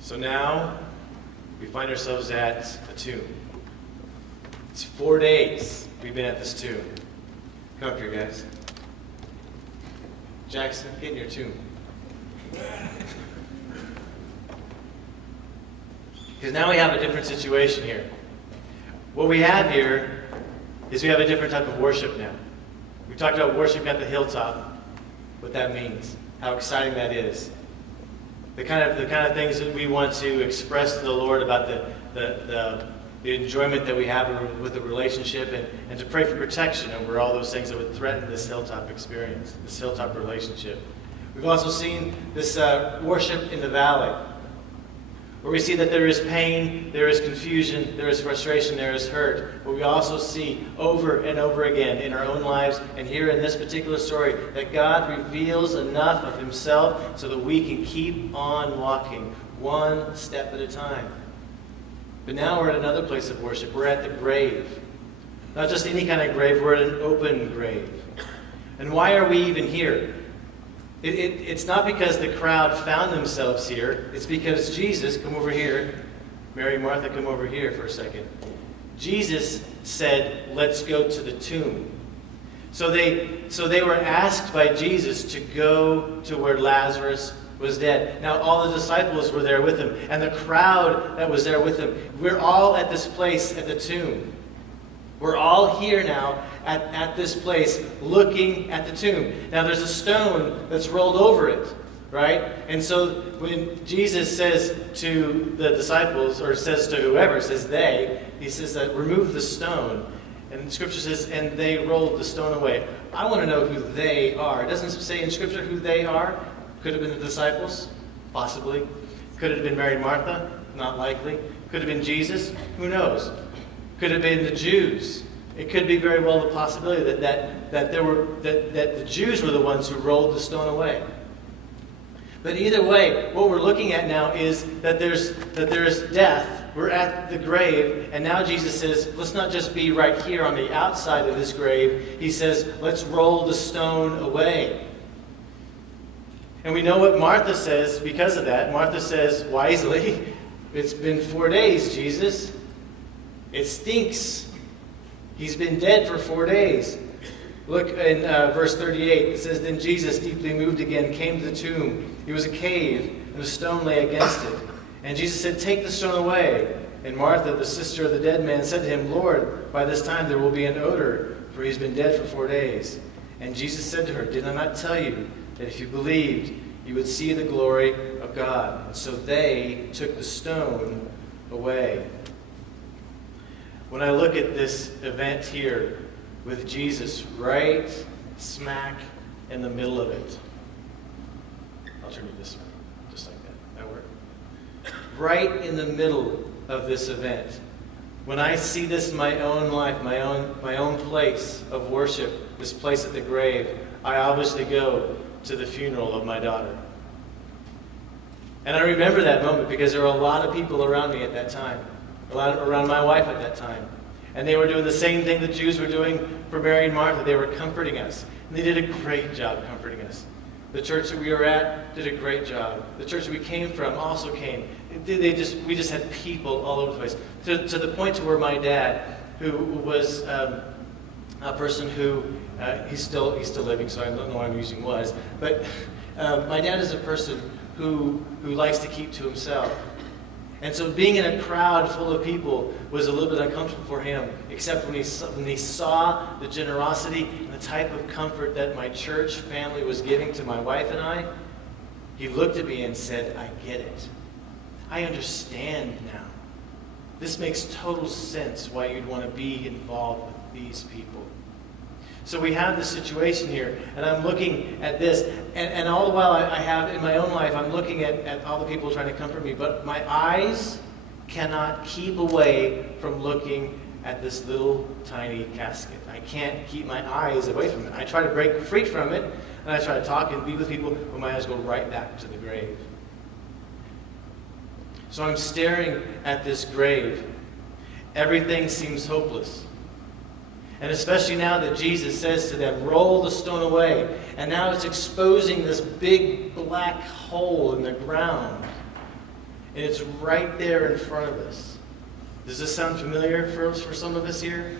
So now we find ourselves at a tomb. It's 4 days we've been at this tomb. Come up here, guys. Jackson, get in your tomb. Because now we have a different situation here. What we have here is we have a different type of worship now. We talked about worship at the hilltop, what that means, how exciting that is. The kind of things that we want to express to the Lord about the enjoyment that we have with the relationship, and to pray for protection over all those things that would threaten this hilltop experience, this hilltop relationship. We've also seen this worship in the valley, where we see that there is pain, there is confusion, there is frustration, there is hurt. But we also see over and over again in our own lives, and here in this particular story, that God reveals enough of himself so that we can keep on walking one step at a time. But now we're at another place of worship. We're at the grave. Not just any kind of grave, we're at an open grave. And why are we even here? It's not because the crowd found themselves here. It's because Jesus, come over here. Mary and Martha, come over here for a second. Jesus said, let's go to the tomb. So they were asked by Jesus to go to where Lazarus was dead. Now all the disciples were there with him, and the crowd that was there with him. We're all at this place at the tomb. We're all here now at this place looking at the tomb. Now there's a stone that's rolled over it, right? And so when Jesus says to the disciples, or says to whoever, says they, he says that remove the stone. And the scripture says, and they rolled the stone away. I want to know who they are. It doesn't say in scripture who they are. Could have been the disciples, possibly. Could have been Mary and Martha, not likely. Could have been Jesus, who knows? Could have been the Jews. It could be very well the possibility that the Jews were the ones who rolled the stone away. But either way, what we're looking at now is that there's death. We're at the grave, and now Jesus says, let's not just be right here on the outside of this grave. He says, let's roll the stone away. And we know what Martha says because of that. Martha says wisely, it's been 4 days, Jesus. It stinks. He's been dead for 4 days. Look in verse 38. It says, then Jesus, deeply moved again, came to the tomb. It was a cave, and a stone lay against it. And Jesus said, take the stone away. And Martha, the sister of the dead man, said to him, Lord, by this time there will be an odor, for he's been dead for 4 days. And Jesus said to her, did I not tell you that if you believed, you would see the glory of God? And so they took the stone away. When I look at this event here with Jesus right smack in the middle of it, I'll turn you this way, just like that. That work? Right in the middle of this event, when I see this in my own life, my own place of worship, this place at the grave, I obviously go to the funeral of my daughter. And I remember that moment because there were a lot of people around me at that time. Around my wife at that time. And they were doing the same thing the Jews were doing for Mary and Martha. They were comforting us. And they did a great job comforting us. The church that we were at did a great job. The church that we came from also came. We just had people all over the place. To the point to where my dad, who was a person who, he's still living, so I don't know why I'm using was, but my dad is a person who likes to keep to himself. And so being in a crowd full of people was a little bit uncomfortable for him, except when he saw the generosity and the type of comfort that my church family was giving to my wife and I. He looked at me and said, I get it. I understand now. This makes total sense why you'd want to be involved with these people. So we have this situation here, and I'm looking at this, and all the while I have in my own life, I'm looking at all the people trying to comfort me, but my eyes cannot keep away from looking at this little tiny casket. I can't keep my eyes away from it. I try to break free from it, and I try to talk and be with people, but my eyes go right back to the grave. So I'm staring at this grave. Everything seems hopeless. And especially now that Jesus says to them, roll the stone away. And now it's exposing this big black hole in the ground. And it's right there in front of us. Does this sound familiar for some of us here?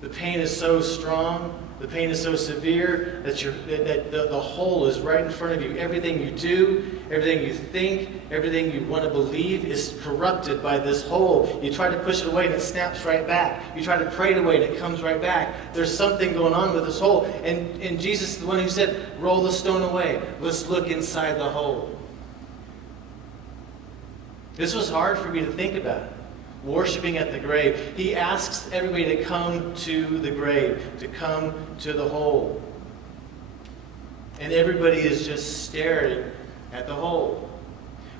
The pain is so strong, the pain is so severe that the hole is right in front of you. Everything you do, everything you think, everything you want to believe is corrupted by this hole. You try to push it away and it snaps right back. You try to pray it away and it comes right back. There's something going on with this hole. And Jesus is the one who said, roll the stone away. Let's look inside the hole. This was hard for me to think about. Worshiping at the grave. He asks everybody to come to the grave, to come to the hole. And everybody is just staring at the hole,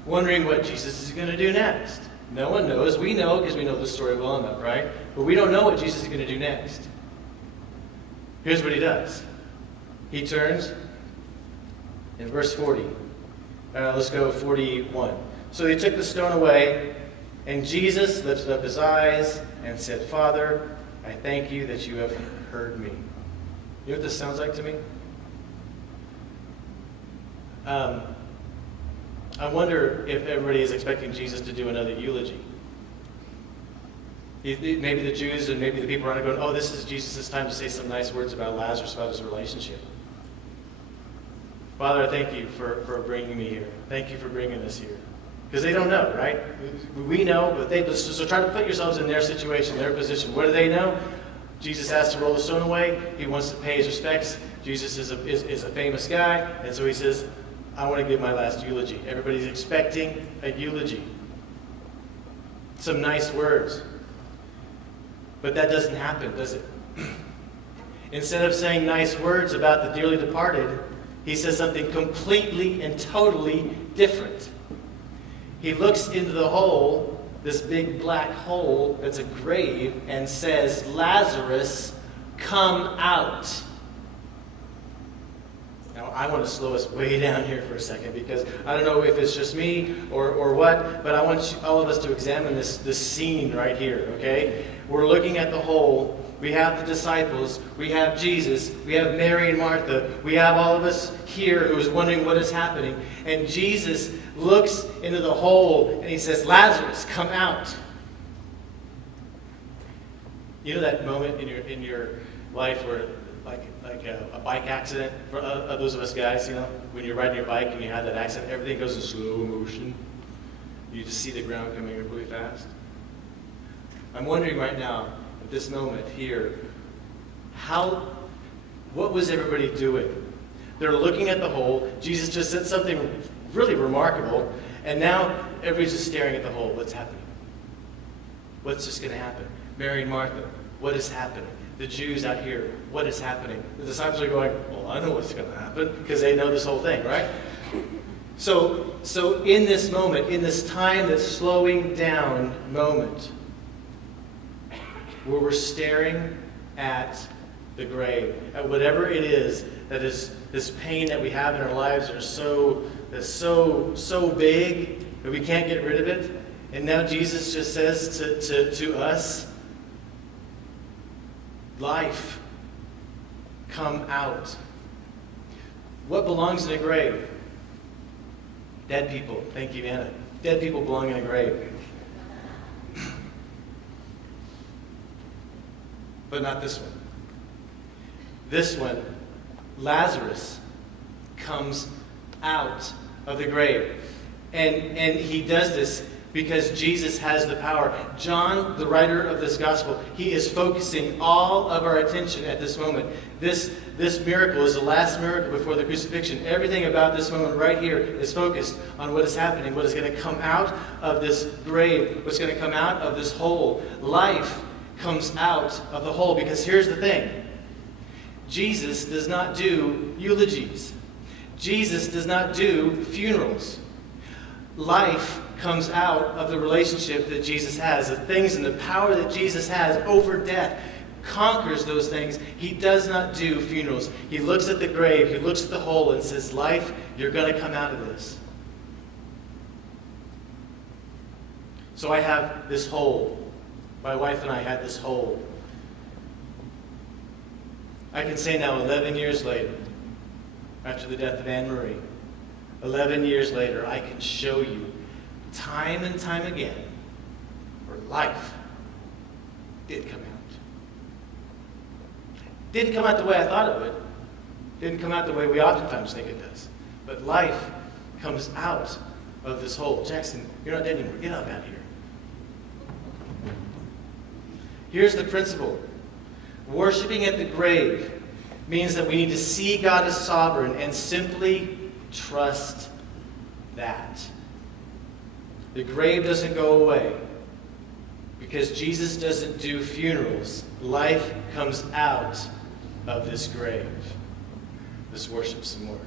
wondering what Jesus is going to do next. No one knows. We know because we know the story well enough, right? But we don't know what Jesus is going to do next. Here's what he does. He turns in verse 40. Let's go 41. So they took the stone away, and Jesus lifted up his eyes and said, Father, I thank you that you have heard me. You know what this sounds like to me? I wonder if everybody is expecting Jesus to do another eulogy. Maybe the Jews and maybe the people around are going, oh, this is Jesus' time to say some nice words about Lazarus, about his relationship. Father, I thank you for bringing me here. Thank you for bringing us here. Because they don't know, right? We know, but so try to put yourselves in their situation, their position. What do they know? Jesus has to roll the stone away. He wants to pay his respects. Jesus is a famous guy, and so he says, I want to give my last eulogy. Everybody's expecting a eulogy. Some nice words. But that doesn't happen, does it? Instead of saying nice words about the dearly departed, he says something completely and totally different. He looks into the hole, this big black hole that's a grave, and says, Lazarus, come out. Now, I want to slow us way down here for a second because I don't know if it's just me or what, but I want all of us to examine this scene right here, okay? We're looking at the hole. We have the disciples. We have Jesus. We have Mary and Martha. We have all of us here who is wondering what is happening. And Jesus looks into the hole and he says, Lazarus, come out. You know that moment in your life where like a bike accident, for those of us guys, you know, when you're riding your bike and you have that accident, everything goes in slow motion. You just see the ground coming really fast. I'm wondering right now, at this moment here, what was everybody doing? They're looking at the hole. Jesus just said something really remarkable, and now everybody's just staring at the hole. What's happening? What's just going to happen? Mary and Martha, what is happening? The Jews out here, what is happening? The disciples are going, well, I know what's going to happen, because they know this whole thing, right? So in this moment, in this time that's slowing down moment, where we're staring at the grave, at whatever it is that is this pain that we have in our lives that's so big that we can't get rid of it. And now Jesus just says to us, life, come out. What belongs in a grave? Dead people. Thank you, Anna. Dead people belong in a grave. But not this one. This one, Lazarus, comes out of the grave. And he does this because Jesus has the power. John, the writer of this gospel, he is focusing all of our attention at this moment. This miracle is the last miracle before the crucifixion. Everything about this moment right here is focused on what is happening, what is going to come out of this grave, what's going to come out of this hole. Life comes out of the hole, because here's the thing. Jesus does not do eulogies. Jesus does not do funerals. Life comes out of the relationship that Jesus has. The things and the power that Jesus has over death conquers those things. He does not do funerals. He looks at the grave, he looks at the hole and says, life, you're going to come out of this. So I have this hole. My wife and I had this hole. I can say now, 11 years later, after the death of Anne Marie, 11 years later, I can show you time and time again, where life did come out. Didn't come out the way I thought it would. Didn't come out the way we oftentimes think it does. But life comes out of this hole. Jackson, you're not dead anymore. Get up out of here. Here's the principle. Worshiping at the grave means that we need to see God as sovereign and simply trust that. The grave doesn't go away because Jesus doesn't do funerals. Life comes out of this grave. Let's worship some more.